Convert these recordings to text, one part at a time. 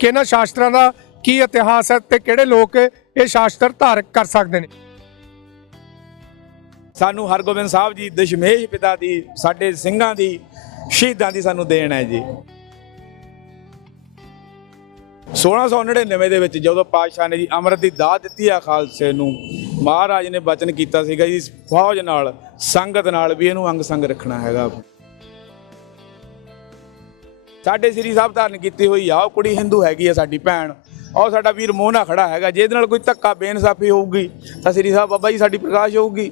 ਕਿ ਇਹਨਾਂ ਸ਼ਾਸਤਰਾਂ ਦਾ ਕੀ ਇਤਿਹਾਸ ਹੈ ਤੇ ਕਿਹੜੇ ਲੋਕ ਇਹ ਸ਼ਾਸਤਰ ਧਾਰਕ ਕਰ ਸਕਦੇ ਨੇ? ਸਾਨੂੰ ਹਰਗੋਬਿੰਦ ਸਾਹਿਬ ਜੀ, ਦਸ਼ਮੇਸ਼ ਪਿਤਾ ਦੀ, ਸਾਡੇ ਸਿੰਘਾਂ ਦੀ, ਸ਼ਹੀਦਾਂ ਦੀ ਸਾਨੂੰ ਦੇਣ ਹੈ ਜੀ। 1699 ਦੇ ਵਿੱਚ ਜਦੋਂ ਪਾਤਸ਼ਾਹ ਨੇ ਜੀ ਅੰਮ੍ਰਿਤ ਦੀ ਦਾਤ ਦਿੱਤੀ ਆ ਖਾਲਸੇ ਨੂੰ, ਮਹਾਰਾਜ ਨੇ ਬਚਨ ਕੀਤਾ ਸੀਗਾ ਜੀ, ਫੌਜ ਨਾਲ, ਸੰਗਤ ਨਾਲ ਵੀ ਇਹਨੂੰ ਅੰਗ ਸੰਗ ਰੱਖਣਾ ਹੈਗਾ। ਸਾਡੇ ਸ੍ਰੀ ਸਾਹਿਬ ਧਾਰਨ ਕੀਤੀ ਹੋਈ ਆ, ਉਹ ਕੁੜੀ ਹਿੰਦੂ ਹੈਗੀ ਆ ਸਾਡੀ ਭੈਣ। ਔਰ ਸਾਡਾ ਵੀਰ ਮੋਹਨਾ ਖੜਾ ਹੈਗਾ, ਜਿਹਦੇ ਨਾਲ ਕੋਈ ਧੱਕਾ ਬੇਇਨਸਾਫੀ ਹੋਊਗੀ, ਤਾਂ ਸ੍ਰੀ ਸਾਹਿਬ ਬਾਬਾ ਜੀ ਸਾਡੀ ਪ੍ਰਕਾਸ਼ ਹੋਊਗੀ।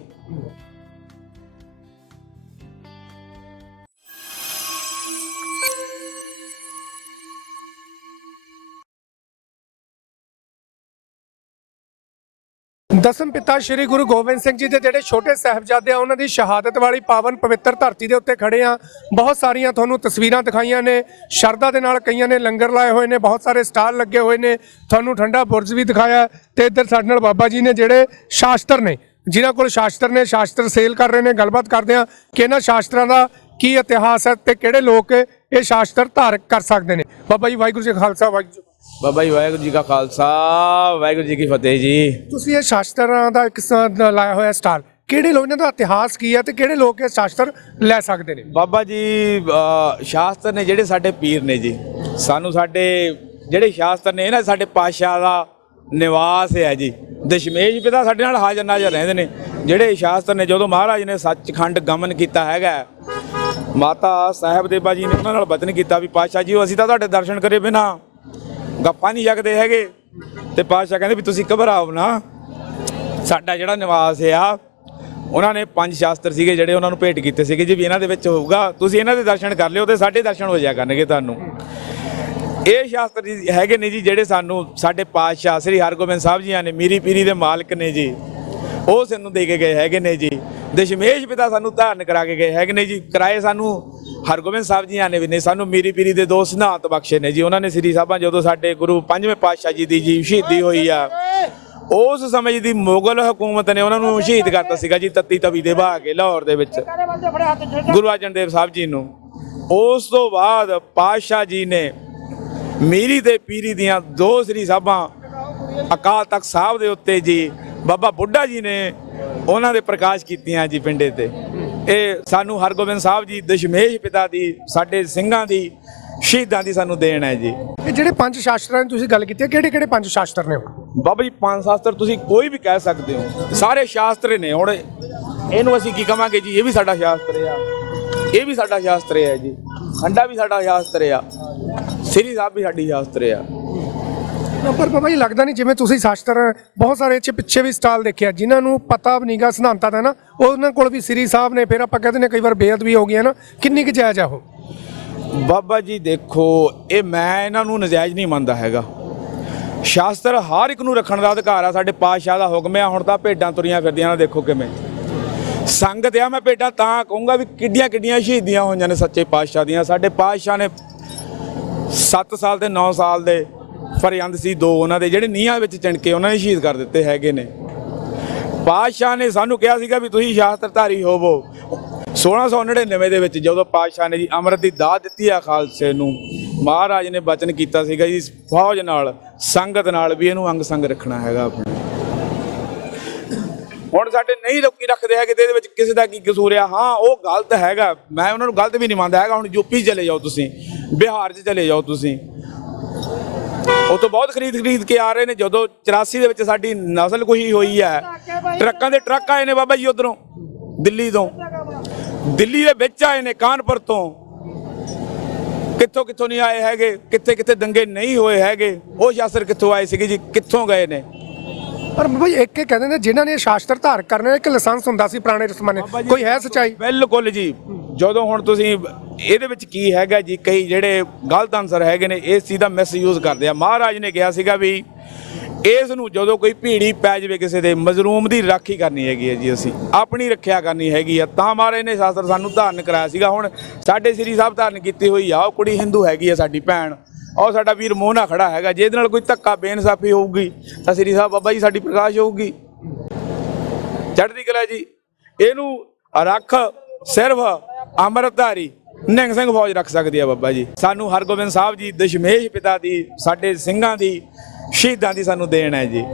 ਦਸਮ ਪਿਤਾ ਸ੍ਰੀ ਗੁਰੂ ਗੋਬਿੰਦ ਸਿੰਘ ਜੀ ਦੇ ਜਿਹੜੇ ਛੋਟੇ ਸਾਹਿਬਜ਼ਾਦੇ ਆ, ਉਹਨਾਂ ਦੀ ਸ਼ਹਾਦਤ ਵਾਲੀ ਪਾਵਨ ਪਵਿੱਤਰ ਧਰਤੀ ਦੇ ਉੱਤੇ ਖੜੇ ਆ। ਬਹੁਤ ਸਾਰੀਆਂ ਤੁਹਾਨੂੰ ਤਸਵੀਰਾਂ ਦਿਖਾਈਆਂ ਨੇ। ਸ਼ਰਧਾ ਦੇ ਨਾਲ ਕਈਆਂ ਨੇ ਲੰਗਰ ਲਾਏ ਹੋਏ ਨੇ, ਬਹੁਤ ਸਾਰੇ ਸਟਾਲ ਲੱਗੇ ਹੋਏ ਨੇ। ਤੁਹਾਨੂੰ ਠੰਡਾ ਬੁਰਜ ਵੀ ਦਿਖਾਇਆ ਤੇ ਇੱਧਰ ਸਾਡੇ ਨਾਲ ਬਾਬਾ ਜੀ ਨੇ ਜਿਹੜੇ ਸ਼ਾਸਤਰ ਨੇ, ਜਿਨ੍ਹਾਂ ਕੋਲ ਸ਼ਾਸਤਰ ਨੇ, ਸ਼ਾਸਤਰ ਸੇਲ ਕਰ ਰਹੇ ਨੇ, ਗੱਲਬਾਤ ਕਰਦੇ ਆ ਕਿ ਇਹਨਾਂ ਸ਼ਾਸਤਰਾਂ ਦਾ ਕੀ ਇਤਿਹਾਸ ਹੈ ਤੇ ਕਿਹੜੇ ਲੋਕ ਇਹ ਸ਼ਾਸਤਰ ਧਾਰਕ ਕਰ ਸਕਦੇ ਨੇ। ਬਾਬਾ ਜੀ, ਵਾਹਿਗੁਰੂ ਜੀ ਖਾਲਸਾ, ਵਾਹਿਗੁਰੂ ਜੀ ਬਾਬਾ ਜੀ ਵਾਹਿਗੁਰੂ ਜੀ ਕਾ ਖਾਲਸਾ ਵਾਹਿਗੁਰੂ ਜੀ ਕੀ ਫਤਿਹ ਜੀ। ਤੁਸੀਂ ਇਹ ਸ਼ਾਸਤਰਾਂ ਦਾ ਇੱਕ ਸ- ਦਾ ਲਾਇਆ ਹੋਇਆ ਸਟਾਲ ਕਿਹੜੇ ਲੋਕ ਇਹਨਾਂ ਦਾ ਇਤਿਹਾਸ ਕੀ ਹੈ ਤੇ ਕਿਹੜੇ ਲੋਕ ਇਹ ਸ਼ਾਸਤਰ ਲੈ ਸਕਦੇ ਨੇ? ਬਾਬਾ ਜੀ ਅ, ਸ਼ਾਸਤਰ ਨੇ ਜਿਹੜੇ ਸਾਡੇ ਪੀਰ ਨੇ ਜੀ ਸਾਨੂੰ ਸਾਡੇ ਜਿਹੜੇ ਸ਼ਾਸਤਰ ਨੇ ਇਹਨਾਂ ਸਾਡੇ ਪਾਤਸ਼ਾਹ ਦਾ ਨਿਵਾਸ ਹੈ ਜੀ। ਦਸ਼ਮੇਸ਼ ਪਿਤਾ ਸਾਡੇ ਨਾਲ ਹਾਜ਼ਰ ਨਾਜ਼ਰ ਰਹਿੰਦੇ ਨੇ ਜਿਹੜੇ ਸ਼ਾਸਤਰ ਨੇ ਜਦੋਂ ਮਹਾਰਾਜ ਨੇ ਸੱਚਖੰਡ ਗਮਨ ਕੀਤਾ ਹੈਗਾ ਮਾਤਾ ਸਾਹਿਬ ਦੇਵਾ ਜੀ ਨੇ ਉਹਨਾਂ ਨਾਲ ਬਚਨ ਕੀਤਾ ਵੀ ਪਾਤਸ਼ਾਹ ਜੀ ਅਸੀਂ ਤਾਂ ਤੁਹਾਡੇ ਦਰਸ਼ਨ ਕਰੇ ਬਿਨਾ। ਗੱਪਾਂ ਨਹੀਂ ਜਗਦੇ ਹੈਗੇ। ਤੇ ਪਾਤਸ਼ਾਹ ਕਹਿੰਦੇ ਵੀ ਤੁਸੀਂ ਘਬਰਾਓ ਨਾ। ਸਾਡਾ ਜਿਹੜਾ ਨਿਵਾਸ ਆ, ਉਹਨਾਂ ਨੇ ਪੰਜ ਸ਼ਾਸਤਰ ਸੀਗੇ ਜਿਹੜੇ ਉਹਨਾਂ ਨੂੰ ਭੇਟ ਕੀਤੇ ਸੀਗੇ। ਜੀ ਵੀ ਇਹਨਾਂ ਦੇ ਵਿੱਚ ਹੋਊਗਾ, ਤੁਸੀਂ ਇਹਨਾਂ ਦੇ ਦਰਸ਼ਨ ਕਰ ਲਿਓ ਤੇ ਸਾਡੇ ਦਰਸ਼ਨ ਹੋ ਜਾਇਆ ਕਰਨਗੇ ਤੁਹਾਨੂੰ। ਇਹ ਸ਼ਾਸਤਰ ਜੀ ਹੈਗੇ ਨੇ ਜੀ ਜਿਹੜੇ ਸਾਨੂੰ, ਸਾਡੇ ਪਾਤਸ਼ਾਹ ਸ੍ਰੀ ਹਰਗੋਬਿੰਦ ਸਾਹਿਬ ਜੀਆਂ ਨੇ, ਮੀਰੀ ਪੀਰੀ ਦੇ ਮਾਲਕ ਨੇ ਜੀ। ਉਹ ਸਾਨੂੰ ਦੇ ਕੇ ਗਏ ਹੈਗੇ ਨੇ ਜੀ। ਦਸ਼ਮੇਸ਼ ਪਿਤਾ ਸਾਨੂੰ ਧਾਰਨ ਕਰਾ ਕੇ ਗਏ ਹੈਗੇ ਨੇ ਜੀ। ਕਿਰਾਏ ਸਾਨੂੰ ਹਰਗੋਬਿੰਦ ਸਾਹਿਬ ਜੀ ਨੇ ਵੀ ਨੇ, ਸਾਨੂੰ ਮੀਰੀ ਪੀਰੀ ਦੇ ਦੋ ਸਿਧਾਂਤ ਬਖਸ਼ੇ ਨੇ ਜੀ। ਉਹਨਾਂ ਨੇ ਸ੍ਰੀ ਸਾਹਿਬਾਂ ਜਦੋਂ ਸਾਡੇ ਗੁਰੂ ਪੰਜਵੇਂ ਪਾਤਸ਼ਾਹ ਜੀ ਦੀ ਜੀ ਸ਼ਹੀਦੀ ਹੋਈ ਆ, ਉਸ ਸਮੇਂ ਦੀ ਮੁਗਲ ਹਕੂਮਤ ਨੇ ਉਹਨਾਂ ਨੂੰ ਸ਼ਹੀਦ ਕਰਤਾ ਸੀਗਾ ਜੀ ਤੱਤੀ ਤਵੀ ਦੇ ਬਹਾ ਕੇ ਲਾਹੌਰ ਦੇ ਵਿੱਚ। ਗੁਰੂ ਅਰਜਨ ਦੇਵ ਸਾਹਿਬ ਜੀ ਨੂੰ। ਉਸ ਤੋਂ ਬਾਅਦ ਪਾਤਸ਼ਾਹ ਜੀ ਨੇ ਮੀਰੀ ਤੇ ਪੀਰੀ ਦੀਆਂ ਦੋ ਸ੍ਰੀ ਸਾਹਿਬਾਂ ਅਕਾਲ ਤਖਤ ਸਾਹਿਬ ਦੇ ਉੱਤੇ ਜੀ, ਬਾਬਾ ਬੁੱਢਾ ਜੀ ਨੇ ਉਹਨਾਂ ਦੇ ਪ੍ਰਕਾਸ਼ ਕੀਤੀਆਂ ਜੀ ਪਿੰਡੇ ਤੇ। ਇਹ ਸਾਨੂੰ ਹਰਗੋਬਿੰਦ ਸਾਹਿਬ ਜੀ ਦਸ਼ਮੇਸ਼ ਪਿਤਾ ਦੀ ਸਾਡੇ ਸਿੰਘਾਂ ਦੀ ਸ਼ਹੀਦਾਂ ਦੀ ਸਾਨੂੰ ਦੇਣ ਹੈ ਜੀ। ਇਹ ਜਿਹੜੇ ਪੰਜ ਸ਼ਾਸਤਰਾਂ ਦੀ ਤੁਸੀਂ ਗੱਲ ਕੀਤੀ ਹੈ ਕਿਹੜੇ ਕਿਹੜੇ ਪੰਜ ਸ਼ਾਸਤਰ ਨੇ? ਬਾਬਾ ਜੀ ਪੰਜ ਸ਼ਾਸਤਰ ਤੁਸੀਂ ਕੋਈ ਵੀ ਕਹਿ ਸਕਦੇ ਹੋ। ਸਾਰੇ ਸ਼ਾਸਤਰ ਨੇ ਹੁਣ। ਇਹਨੂੰ ਅਸੀਂ ਕੀ ਕਵਾਂਗੇ ਜੀ ਇਹ ਵੀ ਸਾਡਾ ਸ਼ਾਸਤਰ ਆ। ਇਹ ਵੀ ਸਾਡਾ ਸ਼ਾਸਤਰ ਹੈ ਜੀ। ਖੰਡਾ ਵੀ ਸਾਡਾ ਸ਼ਾਸਤਰ ਆ। ਸ੍ਰੀ ਸਾਹਿਬ ਵੀ ਸਾਡੀ ਸ਼ਾਸਤਰ ਆ। ਪਰ ਬਾਬਾ ਜੀ, ਲੱਗਦਾ ਨਹੀਂ ਜਿਵੇਂ ਤੁਸੀਂ ਸ਼ਾਸਤਰ ਬਹੁਤ ਸਾਰੇ ਇੱਥੇ ਪਿੱਛੇ ਵੀ ਸਟਾਲ ਦੇਖਿਆ, ਜਿਨ੍ਹਾਂ ਨੂੰ ਪਤਾ ਵੀ ਨਹੀਂਗਾ ਸਿਧਾਂਤਾਂ ਦਾ ਨਾ, ਉਹਨਾਂ ਕੋਲ ਵੀ ਸ੍ਰੀ ਸਾਹਿਬ ਨੇ, ਫਿਰ ਆਪਾਂ ਕਹਿੰਦੇ ਨੇ ਕਈ ਵਾਰ ਬੇਅਦਬੀ ਹੋ ਗਈ ਹੈ ਨਾ, ਕਿੰਨੀ ਕੁ ਜਾਇਜ਼ ਆ ਉਹ? ਬਾਬਾ ਜੀ, ਦੇਖੋ, ਇਹ ਮੈਂ ਇਹਨਾਂ ਨੂੰ ਨਜਾਇਜ਼ ਨਹੀਂ ਮੰਨਦਾ ਹੈਗਾ। ਸ਼ਾਸਤਰ ਹਰ ਇੱਕ ਨੂੰ ਰੱਖਣ ਦਾ ਅਧਿਕਾਰ ਆ, ਸਾਡੇ ਪਾਤਸ਼ਾਹ ਦਾ ਹੁਕਮ ਆ, ਹੁਣ ਤਾਂ ਭੇਡਾਂ ਤੁਰੀਆਂ ਫਿਰਦੀਆਂ ਨਾ, ਦੇਖੋ ਕਿਵੇਂ। ਸੰਗਤ ਆ, ਮੈਂ ਭੇਡਾਂ ਤਾਂ ਕਹੂੰਗਾ ਵੀ ਕਿੱਡੀਆਂ ਕਿੱਡੀਆਂ ਸ਼ਹੀਦੀਆਂ ਹੋਈਆਂ ਨੇ ਸੱਚੇ ਪਾਤਸ਼ਾਹ ਦੀਆਂ। ਸਾਡੇ ਪਾਤਸ਼ਾਹ ਨੇ 7 ਸਾਲ ਤੇ 9 ਸਾਲ ਦੇ ਫਰਿਆੰਦ ਸੀ, ਦੋ ਉਹਨਾਂ ਦੇ ਜਿਹੜੇ ਨੀਹਾਂ ਵਿੱਚ ਚਿਣਕੇ ਉਹਨਾਂ ਨੇ ਸ਼ਹੀਦ ਕਰ ਦਿੱਤੇ ਹੈਗੇ ਨੇ। ਪਾਤਸ਼ਾਹ ਨੇ ਸਾਨੂੰ ਕਿਹਾ ਸੀਗਾ ਵੀ ਤੁਸੀਂ ਸ਼ਾਸਤਰਧਾਰੀ ਹੋਵੋ। 1699 ਦੇ ਵਿੱਚ ਜਦੋਂ ਪਾਤਸ਼ਾਹ ਨੇ ਜੀ ਅੰਮ੍ਰਿਤ ਦੀ ਦਾਤ ਦਿੱਤੀ ਆ ਖਾਲਸੇ ਨੂੰ, ਮਹਾਰਾਜ ਨੇ ਬਚਨ ਕੀਤਾ ਸੀਗਾ ਜੀ ਫੌਜ ਨਾਲ, ਸੰਗਤ ਨਾਲ ਵੀ ਇਹਨੂੰ ਅੰਗ ਸੰਗ ਰੱਖਣਾ ਹੈਗਾ ਆਪਣੇ। ਹੁਣ ਸਾਡੇ ਨਹੀਂ ਲੋਕੀ ਰੱਖਦੇ ਹੈਗੇ ਤੇ ਇਹਦੇ ਵਿੱਚ ਕਿਸੇ ਦਾ ਕੀ ਕਸੂਰ ਆ? ਹਾਂ, ਉਹ ਗਲਤ ਹੈਗਾ। ਮੈਂ ਉਹਨਾਂ ਨੂੰ ਗਲਤ ਵੀ ਨਹੀਂ ਮੰਨਦਾ ਹੈਗਾ। ਹੁਣ ਯੂਪੀ ਚਲੇ ਜਾਓ ਤੁਸੀਂ, ਬਿਹਾਰ 'ਚ ਚਲੇ ਜਾਓ ਤੁਸੀਂ। ਉਹ ਤੋਂ ਬਹੁਤ ਖਰੀਦ ਖਰੀਦ ਕੇ ਆ ਰਹੇ ਨੇ ਜਦੋਂ 84 ਦੇ ਵਿੱਚ ਸਾਡੀ ਨਸਲ ਕੁਸ਼ੀ ਹੋਈ ਹੈ ਟਰੱਕਾਂ ਦੇ ਟਰੱਕ ਆਏ ਨੇ ਬਾਬਾ ਜੀ ਉਧਰੋਂ ਦਿੱਲੀ ਤੋਂ। ਦਿੱਲੀ ਦੇ ਵਿੱਚ ਆਏ ਨੇ ਕਾਨਪੁਰ ਤੋਂ। ਕਿੱਥੋਂ ਕਿੱਥੋਂ ਨਹੀਂ ਆਏ ਹੈਗੇ ਕਿੱਥੇ ਕਿੱਥੇ ਦੰਗੇ ਨਹੀਂ ਹੋਏ ਹੈਗੇ ਉਹ ਸ਼ਾਸਤਰ ਕਿੱਥੋਂ ਆਏ ਸੀਗੇ ਜੀ ਕਿੱਥੋਂ ਗਏ ਨੇ? ਪਰ ਜੀ ਇੱਕ ਇੱਕ ਕਹਿੰਦੇ ਨੇ ਜਿਨ੍ਹਾਂ ਨੇ ਇਹ ਸ਼ਾਸਤਰ ਧਾਰਕ ਕਰਨੇ ਇੱਕ ਲਾਇਸੈਂਸ ਹੁੰਦਾ ਸੀ ਪੁਰਾਣੇ ਰਸਮਾਂ ਨੇ ਕੋਈ ਹੈ ਸਚਾਈ? ਬਿਲਕੁਲ ਜੀ। ਜਦੋਂ ਹੁਣ ਤੁਸੀਂ ਇਹਦੇ ਵਿੱਚ ਕੀ ਹੈਗਾ ਜੀ, ਕਈ ਜਿਹੜੇ ਗਲਤ ਆਨਸਰ ਹੈਗੇ ਨੇ, ਇਸ ਚੀਜ਼ ਦਾ ਮਿਸਯੂਜ਼ ਕਰਦੇ ਆ। ਮਹਾਰਾਜ ਨੇ ਕਿਹਾ ਸੀਗਾ ਵੀ ਇਸ ਨੂੰ ਜਦੋਂ ਕੋਈ ਭੀੜੀ ਪੈ ਜਾਵੇ ਕਿਸੇ ਦੇ, ਮਜ਼ਲੂਮ ਦੀ ਰਾਖੀ ਕਰਨੀ ਹੈਗੀ ਹੈ ਜੀ ਅਸੀਂ। ਆਪਣੀ ਰੱਖਿਆ ਕਰਨੀ ਹੈਗੀ ਆ। ਤਾਂ ਮਹਾਰਾਜ ਨੇ ਸ਼ਾਸਤਰ ਸਾਨੂੰ ਧਾਰਨ ਕਰਾਇਆ ਸੀਗਾ। ਹੁਣ ਸਾਡੇ ਸ੍ਰੀ ਸਾਹਿਬ ਧਾਰਨ ਕੀਤੀ ਹੋਈ ਆ, ਉਹ ਕੁੜੀ ਹਿੰਦੂ ਹੈਗੀ ਆ ਸਾਡੀ ਭੈਣ। ਔਰ ਸਾਡਾ ਵੀਰ ਮੋਹਨਾ ਖੜਾ ਹੈਗਾ। ਜੇ ਇਹਦੇ ਨਾਲ ਕੋਈ ਧੱਕਾ, ਬੇਇਨਸਾਫੀ ਹੋਊਗੀ, ਤਾਂ ਸ੍ਰੀ ਸਾਹਿਬ ਬਾਬਾ ਜੀ ਸਾਡੀ ਪ੍ਰਕਾਸ਼ ਹੋਊਗੀ। ਚੜ੍ਹਦੀ ਕਲਾ ਜੀ, ਇਹਨੂੰ ਰੱਖ ਸਿਰਫ ਅੰਮ੍ਰਿਤਧਾਰੀ ਨਿਹੰਗ ਸਿੰਘ ਫੌਜ ਰੱਖ ਸਕਦੀ ਆ ਬਾਬਾ ਜੀ। ਸਾਨੂੰ ਹਰਗੋਬਿੰਦ ਸਾਹਿਬ ਜੀ ਦਸ਼ਮੇਸ਼ ਪਿਤਾ ਦੀ, ਸਾਡੇ ਸਿੰਘਾਂ ਦੀ, ਸ਼ਹੀਦਾਂ ਦੀ ਸਾਨੂੰ ਦੇਣ ਹੈ ਜੀ।